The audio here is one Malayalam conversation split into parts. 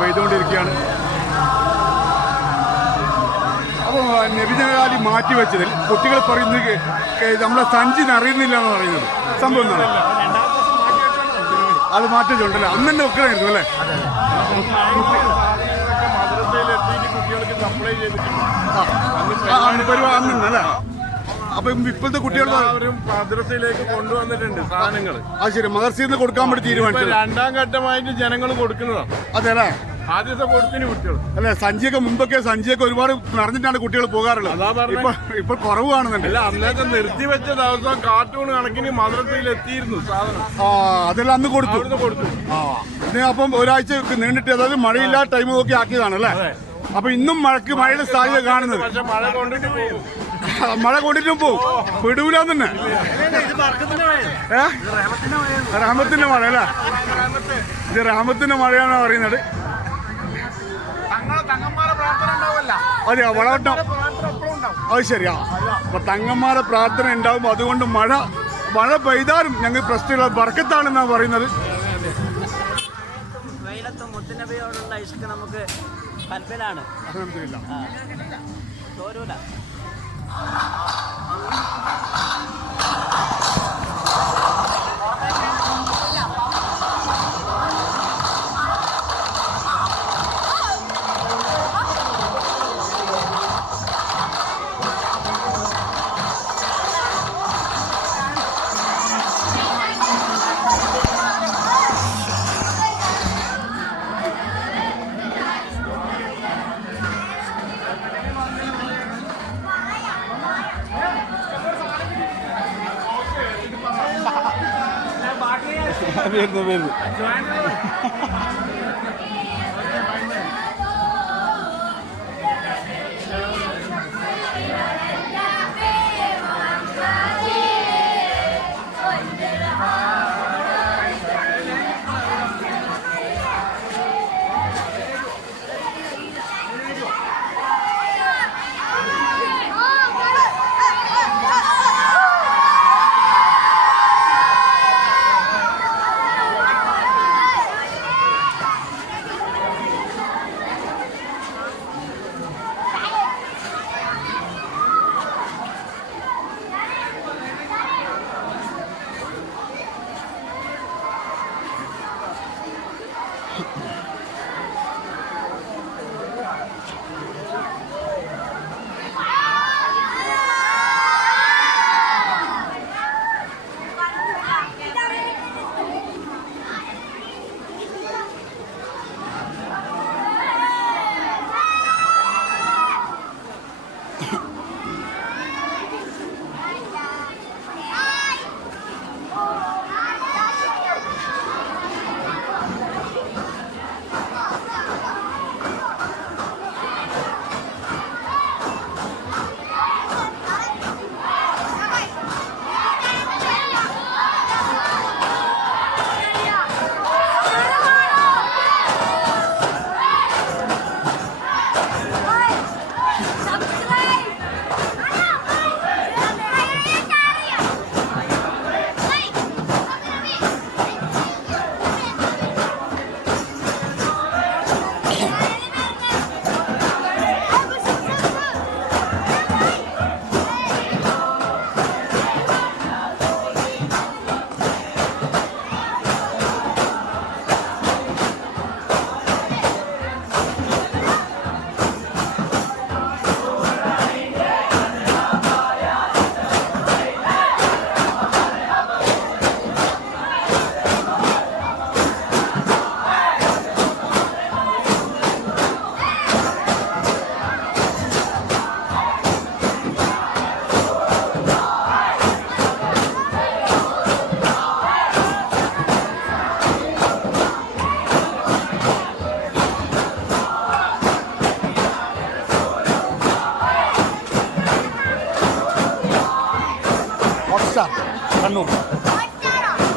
പെയ്തുകൊണ്ടിരിക്കുകയാണ്. അപ്പോൾ നബിദിനാലി മാറ്റിവെച്ചതിൽ കുട്ടികൾ പറയുന്നത് നമ്മളെ സഞ്ചി നിറയുന്നില്ല എന്ന് പറയുന്നത് സംഭവം എന്താണ്? അത് മാറ്റിച്ചുണ്ടല്ലേ? അന്ന് തന്നെ വെക്കണമായിരുന്നു അല്ലേ? അന്നല്ലേ? അപ്പം ഇപ്പോഴത്തെ കുട്ടികൾ മദ്രസയിലേക്ക് കൊണ്ടുവന്നിട്ടുണ്ട് സാധനങ്ങൾ. അത് ശരി, മദർസയിൽ നിന്ന് കൊടുക്കാൻ വേണ്ടി തീരുമാനിച്ചു. രണ്ടാം ഘട്ടമായിട്ട് ജനങ്ങൾ കൊടുക്കുന്നതാണ്. അതെ അല്ലേ? ആദ്യത്തെ കൊടുത്തിന് കുട്ടികൾ അല്ലെ? സഞ്ചിയൊക്കെ ഒരുപാട് നിറഞ്ഞിട്ടാണ് കുട്ടികൾ പോകാറുള്ളത്. ഇപ്പൊ കുറവ് കാണുന്നുണ്ട്. അല്ല, അന്നൊക്കെ നിർത്തിവെച്ച ദിവസം കാർട്ടൂൺ കണക്കിന് മദ്രസയിൽ എത്തിയിരുന്നു സാധനം. അതെല്ലാം അന്ന് കൊടുത്തു. അപ്പം ഒരാഴ്ച നീണ്ടിട്ട്, അതായത് മഴയില്ലാത്ത ടൈം നോക്കി ആക്കിയതാണ് അല്ലേ? അപ്പൊ ഇന്നും മഴയുടെ സാധ്യത കാണുന്നത്. പക്ഷെ മഴ കൊണ്ടിട്ട് പോകും. മഴ കൊണ്ടിട്ടും പോവും, വിടൂല തന്നെ. റഹമത്തിന്റെ മഴ അല്ലേ? ഇത് റഹമത്തിന്റെ മഴയാണ് പറയുന്നത്. അതെയാ, വളവട്ടം. അത് ശരിയാ. അപ്പൊ തങ്ങന്മാരെ പ്രാർത്ഥന ഉണ്ടാവും. അതുകൊണ്ട് മഴ പെയ്താലും ഞങ്ങൾ പ്രശ്നമില്ല, ബർക്കത്താണെന്നാ പറയുന്നത്. മുത്തുനബിയോടുള്ള ഇഷ്ക് നമുക്ക് കൽപ്പനാണ്. ചോരൂല. വരുന്നു.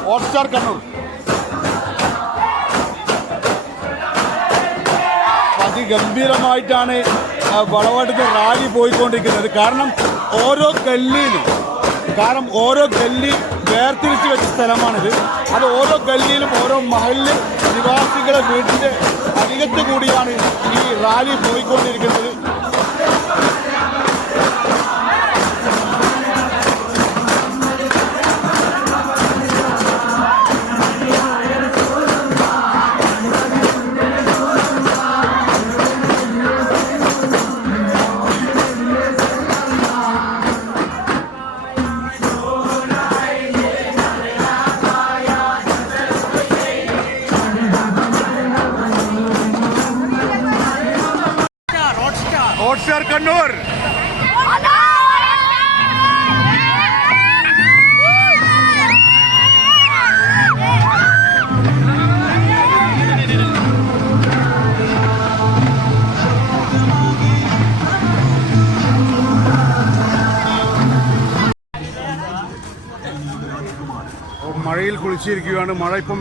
ഹോട്ട്സ്റ്റാർ കണ്ണൂർ അതിഗംഭീരമായിട്ടാണ് വളവട്ടത്തെ റാലി പോയിക്കൊണ്ടിരിക്കുന്നത്. കാരണം ഓരോ ഗല്ലി വേർതിരിച്ച് വെച്ച സ്ഥലമാണിത്. അത് ഓരോ ഗല്ലിയിലും ഓരോ മഹലിലും നിവാസികളെ വീട്ടിന്റെ അരികത്ത് കൂടിയാണ് ഈ റാലി പോയിക്കൊണ്ടിരിക്കുന്നത്. ഹോട്ട്സ്റ്റാർ കണ്ണൂർ മഴയിൽ കുളിച്ചിരിക്കുകയാണ്. മഴ ഇപ്പം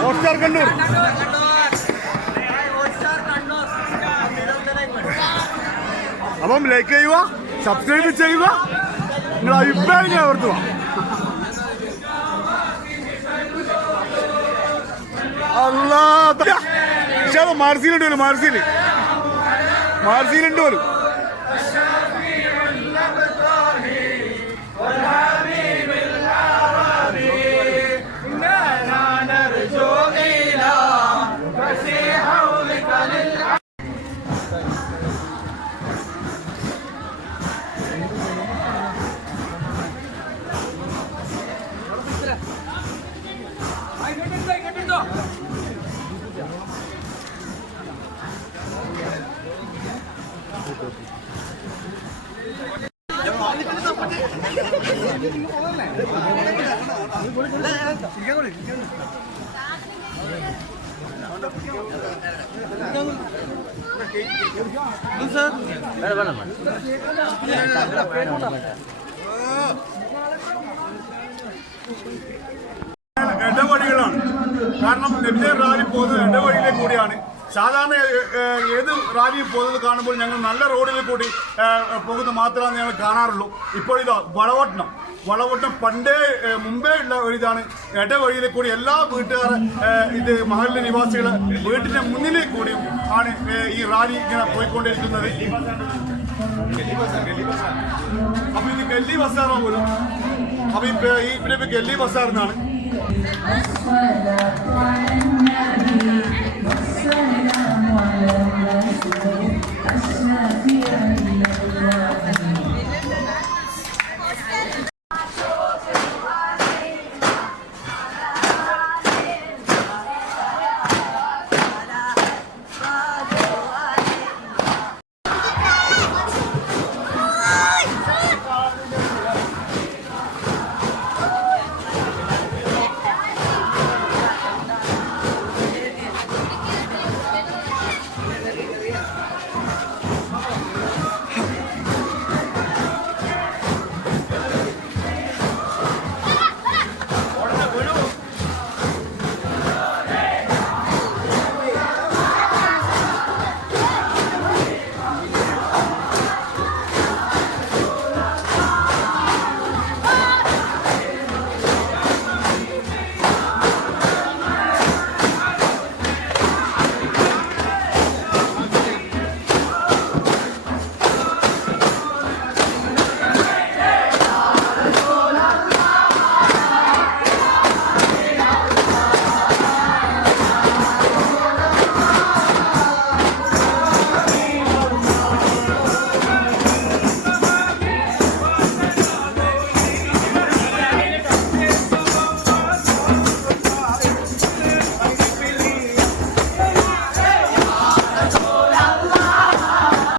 ഹോട്ട്സ്റ്റാർ കണ്ണൂർ. അപ്പം ലൈക്ക് ചെയ്യുക, സബ്സ്ക്രൈബ് ചെയ്യുക, നിങ്ങളുടെ അഭിപ്രായങ്ങൾ ഓർത്തുക. മാർസിയിലുണ്ട് പോലും, മാർസിയിലുണ്ട് പോലും. ഇടവഴികളാണ്. കാരണം നെല്ല് റാലി പോകുന്നത് ഇടവഴിയിലെ കൂടിയാണ്. സാധാരണ ഏത് റാലിയിൽ പോകുന്നത് കാണുമ്പോൾ ഞങ്ങൾ നല്ല റോഡിൽ കൂടി പോകുന്നത് മാത്രമാണ് ഞങ്ങൾ കാണാറുള്ളൂ. ഇപ്പോൾ ഇതാ വളവട്ടം മുമ്പേ ഉള്ള ഒരിതാണ്. ഇടവഴിയിലെ കൂടി എല്ലാ വീട്ടുകാരെ ഇത് മഹല്ല് നിവാസികളെ വീട്ടിന്റെ മുന്നിലേക്ക് കൂടിയും ആണ് ഈ റാലി ഇങ്ങനെ പോയിക്കൊണ്ടിരിക്കുന്നത്. അപ്പൊ ഇത് ഗല്ലി ബസാറാണ് പോലും. അപ്പൊ ഈ ഗല്ലി ബസാർ എന്നാണ്.